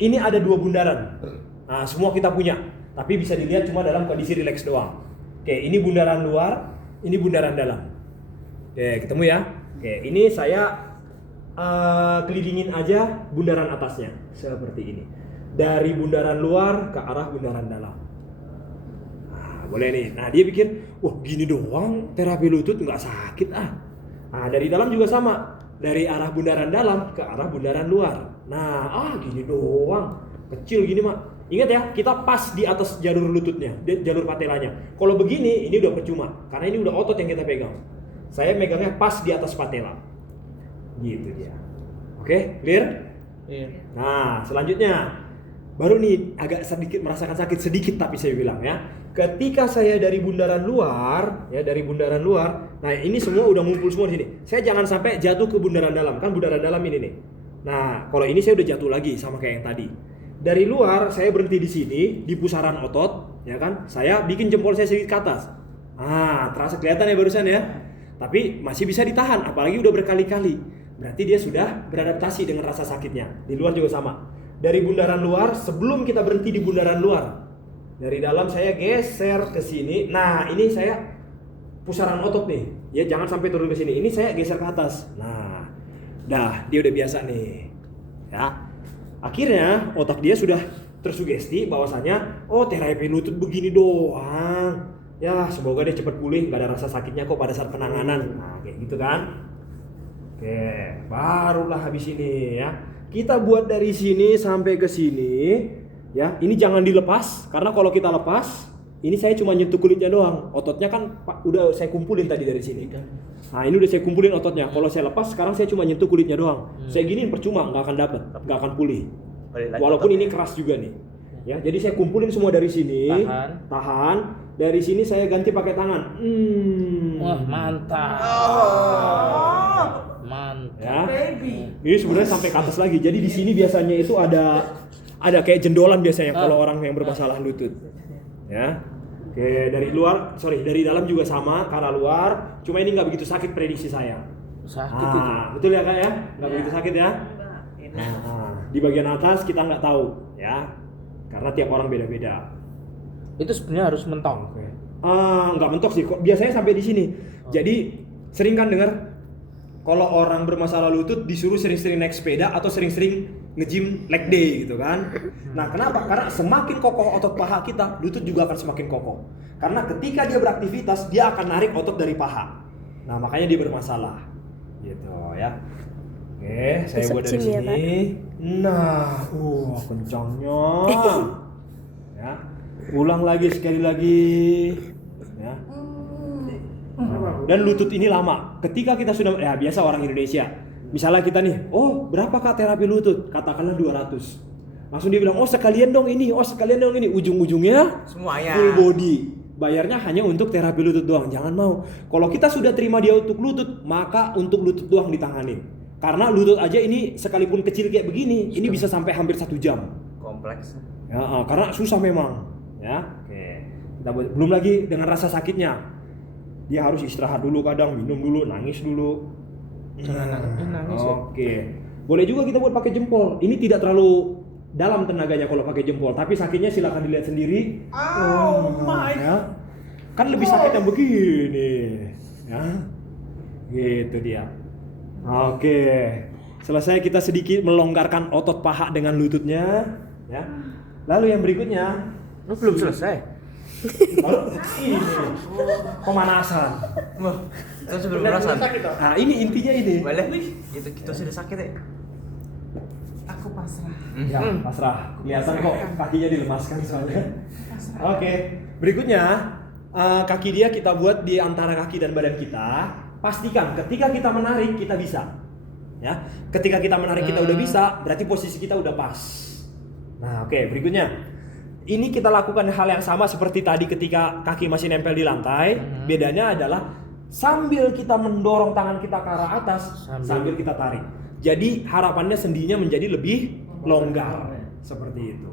ini ada 2 bundaran. Nah, semua kita punya, tapi bisa dilihat cuma dalam kondisi rileks doang. Oke, ini bundaran luar, ini bundaran dalam. Oke, ketemu ya. Oke, ini saya kelilingin aja bundaran atasnya seperti ini. Dari bundaran luar ke arah bundaran dalam. Nah, boleh nih. Nah, dia pikir, wah gini doang terapi lutut nggak sakit ah. Nah, dari dalam juga sama. Dari arah bundaran dalam ke arah bundaran luar. Nah, gini doang. Kecil gini mak. Ingat ya, kita pas di atas jalur lututnya, jalur patelanya. Kalau begini, ini udah percuma. Karena ini udah otot yang kita pegang. Saya megangnya pas di atas patela. Gitu dia. Oke, clear? Iya. Nah, selanjutnya baru nih agak sedikit merasakan sakit sedikit tapi saya bilang ya. Ketika saya dari bundaran luar, nah ini semua udah ngumpul semua di sini. Saya jangan sampai jatuh ke bundaran dalam, kan bundaran dalam ini nih. Nah, kalau ini saya udah jatuh lagi sama kayak yang tadi. Dari luar saya berhenti di sini di pusaran otot, ya kan? Saya bikin jempol saya sedikit ke atas. Terasa kelihatan ya barusan ya. Tapi masih bisa ditahan, apalagi udah berkali-kali. Berarti dia sudah beradaptasi dengan rasa sakitnya. Di luar juga sama. Dari bundaran luar, sebelum kita berhenti di bundaran luar, dari dalam saya geser ke sini. Nah, ini saya pusaran otot nih. Ya, jangan sampai turun ke sini. Ini saya geser ke atas. Nah, dia udah biasa nih. Ya. Akhirnya otak dia sudah tersugesti bahwasanya terapi lutut begini doang. Ya, semoga dia cepat pulih, gak ada rasa sakitnya kok pada saat penanganan. Nah, kayak gitu kan. Oke, barulah habis ini ya. Kita buat dari sini sampai ke sini ya. Ini jangan dilepas karena kalau kita lepas, ini saya cuma nyentuh kulitnya doang. Ototnya kan udah saya kumpulin tadi dari sini. Nah, ini udah saya kumpulin ototnya. Kalau saya lepas, sekarang saya cuma nyentuh kulitnya doang. Saya giniin percuma, nggak akan dapat, nggak akan pulih. Walaupun ini keras juga nih. Ya, jadi saya kumpulin semua dari sini. Tahan. Dari sini saya ganti pakai tangan. Wah, mantap. Mantap. Ya. Ini sebenarnya sampai ke atas lagi. Jadi di sini biasanya itu ada kayak jendolan biasanya kalau orang yang bermasalah lutut. Ya. Oke, dari dalam juga sama, ke arah luar. Cuma ini nggak begitu sakit prediksi saya. Sakit itu. Betul ya kak ya? Nggak begitu sakit ya? Di bagian atas kita nggak tahu ya, karena tiap orang beda-beda. Itu sebenarnya harus mentok. Nggak mentok sih. Biasanya sampai di sini. Jadi sering kan dengar kalau orang bermasalah lutut disuruh sering-sering naik sepeda atau sering-sering nge-gym leg day gitu kan. Nah, kenapa? Karena semakin kokoh otot paha kita, lutut juga akan semakin kokoh. Karena ketika dia beraktivitas, dia akan narik otot dari paha. Nah, makanya dia bermasalah. Gitu ya. Oke, saya buat dari sini. Nah, kencangnya. Ya. Ulang lagi sekali lagi. Ya. Dan lutut ini lama. Ketika kita sudah biasa orang Indonesia. Misalnya kita nih, berapa kak terapi lutut? Katakanlah 200. Langsung dia bilang, sekalian dong ini, ujung-ujungnya semuanya full body. Bayarnya hanya untuk terapi lutut doang. Jangan mau. Kalau kita sudah terima dia untuk lutut, maka untuk lutut doang ditanganin. Karena lutut aja ini sekalipun kecil kayak begini, ini bisa sampai hampir 1 jam. Kompleks. Ya, karena susah memang. Ya, oke. Belum lagi dengan rasa sakitnya. Dia harus istirahat dulu kadang, minum dulu, nangis dulu. Nangis ya. Oke. Boleh juga kita buat pakai jempol. Ini tidak terlalu dalam tenaganya kalau pakai jempol, tapi sakitnya silakan dilihat sendiri. Ya. Kan lebih sakit yang begini. Ya. Gitu dia. Oke. Selesai kita sedikit melonggarkan otot paha dengan lututnya, ya. Lalu yang berikutnya, belum selesai. Ini pemanasan. Itu sebelum pemanasan. Nah, ini intinya ini. Balik nih. Itu sudah sakit ya. Aku pasrah. Ya, pasrah. Kelihatan kok kakinya dilemaskan soalnya. Oke. Berikutnya, kaki dia kita buat di antara kaki dan badan kita. Pastikan ketika kita menarik kita bisa. Ya. Ketika kita menarik kita udah bisa, berarti posisi kita udah pas. Nah, oke, berikutnya. Ini kita lakukan hal yang sama seperti tadi ketika kaki masih nempel di lantai. Bedanya adalah sambil kita mendorong tangan kita ke arah atas, sambil kita tarik. Jadi harapannya sendinya menjadi lebih longgar. Seperti itu.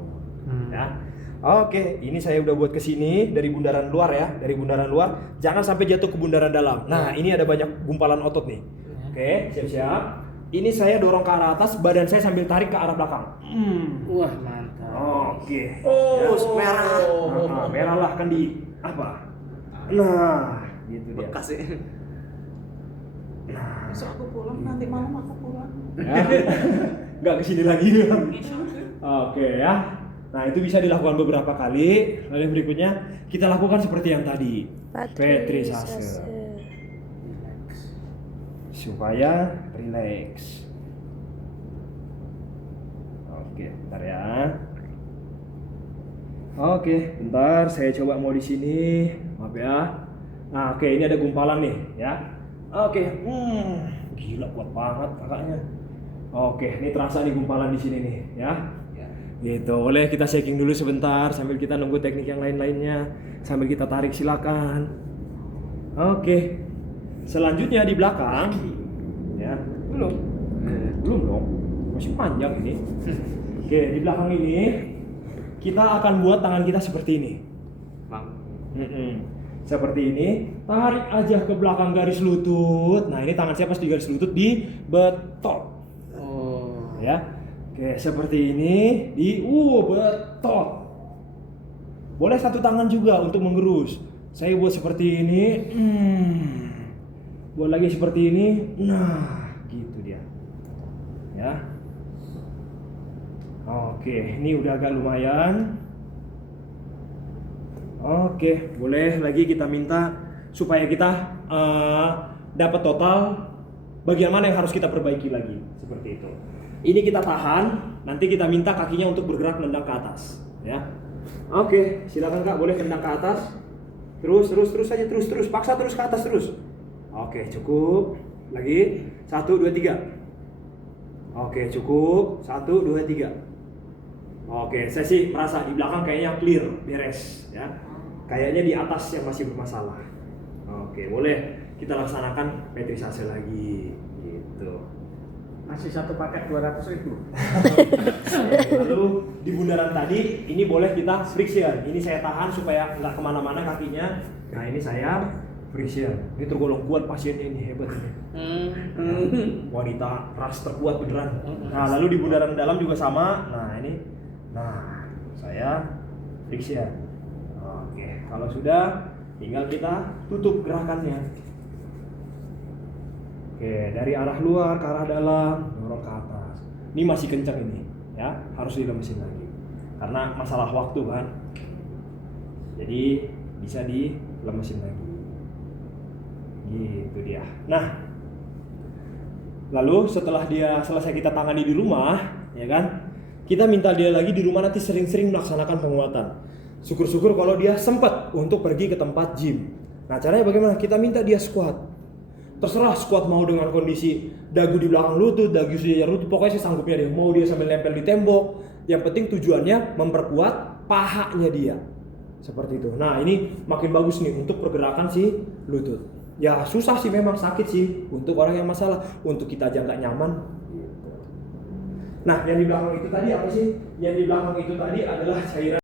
Ya. Oke, ini saya udah buat ke sini dari bundaran luar ya, dari bundaran luar. Jangan sampai jatuh ke bundaran dalam. Nah, ini ada banyak gumpalan otot nih. Oke, siap-siap. Ini saya dorong ke arah atas, badan saya sambil tarik ke arah belakang. Wah, mantap. Oke. Oh, Ya. merah. Nah, merah lah kan di apa? Nah, gitu dia. Bekas sih. Nah, Besok aku pulang, nanti malam aku pulang. nggak kesini lagi. Oke ya. Nah itu bisa dilakukan beberapa kali. Lalu yang berikutnya kita lakukan seperti yang tadi. Petrisase. Supaya relax. Oke, bentar ya. Oke, bentar saya coba mau di sini. Maaf ya. Nah, oke ini ada gumpalan nih ya. Oke, gila kuat banget kakaknya. Oke, ini terasa nih gumpalan di sini nih ya. Gitu, boleh kita shaking dulu sebentar sambil kita nunggu teknik yang lain-lainnya. Sambil kita tarik silakan. Oke. Selanjutnya di belakang ya. Belum dong. Masih panjang ini. Oke, di belakang ini kita akan buat tangan kita seperti ini. Bang. Seperti ini, tarik aja ke belakang garis lutut. Nah, ini tangan saya pas di garis lutut di betot. Oh. Ya. Oke, seperti ini di betot. Boleh satu tangan juga untuk menggerus. Saya buat seperti ini. Buat lagi seperti ini. Nah, gitu dia. Ya. Oke, ini udah agak lumayan. Oke, boleh lagi kita minta supaya kita dapat total bagian mana yang harus kita perbaiki lagi, seperti itu. Ini kita tahan, nanti kita minta kakinya untuk bergerak nendang ke atas, ya. Oke, silakan Kak, boleh nendang ke atas. Terus aja, terus, paksa terus ke atas terus. Oke, cukup. Lagi, 1, 2, 3. Oke, cukup. 1, 2, 3. Oke, saya sih merasa di belakang kayaknya clear, beres, ya. Kayaknya di atas yang masih bermasalah. Oke, boleh kita laksanakan petrisase lagi, gitu. Masih satu paket 200.000. Lalu di bundaran tadi, ini boleh kita friction. Ini saya tahan supaya nggak kemana-mana kakinya. Nah ini saya friction. Ini tergolong kuat pasiennya ini, hebat ini. Wanita ras terkuat beneran. Nah lalu di bundaran dalam juga sama. Nah ini, nah saya friction. Oke, kalau sudah tinggal kita tutup gerakannya. Oke, dari arah luar ke arah dalam, dorong ke atas. Ini masih kencang ini, ya, harus dilemesin lagi. Karena masalah waktu kan. Jadi bisa dilemesin lagi. Gitu dia. Nah, lalu setelah dia selesai kita tangani di rumah, ya kan? Kita minta dia lagi di rumah nanti sering-sering melaksanakan penguatan. Syukur-syukur kalau dia sempat untuk pergi ke tempat gym. Nah, caranya bagaimana? Kita minta dia squat. Terserah squat mau dengan kondisi dagu di belakang lutut, dagu di lutut, pokoknya sih sanggupnya dia. Mau dia sambil nempel di tembok, yang penting tujuannya memperkuat pahanya dia. Seperti itu. Nah ini makin bagus nih untuk pergerakan si lutut. Ya susah sih memang, sakit sih untuk orang yang masalah. Untuk kita aja nggak nyaman. Nah yang di belakang itu tadi apa sih? Yang di belakang itu tadi adalah cairan.